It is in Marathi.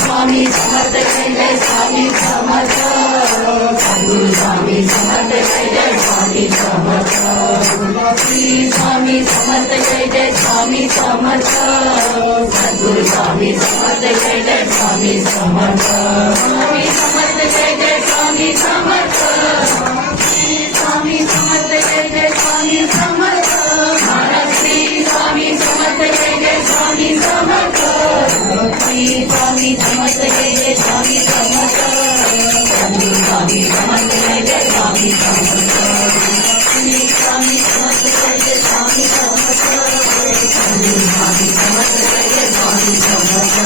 स्वामी समर्थ जय स्वामी समर्थ सद्गुरु स्वामी समर्थ जय स्वामी समर्थ स्वामी समर्थ जय स्वामी समर्थ सद्गुरु स्वामी समर्थ जय स्वामी समर्थ स्वामी समर्थ जय स्वामी समर्थ स्वामी समर्थ जय स्वामी समर्थ महाराज श्री स्वामी समर्थ जय स्वामी समर्थ स्वामी समर्थ जय स्वामी समर्थ स्वामी समर्थ जय स्वामी समर्थ स्वामी समर्थ जय स्वामी समर्थ स्वामी समर्थ जय स्वामी समर्थ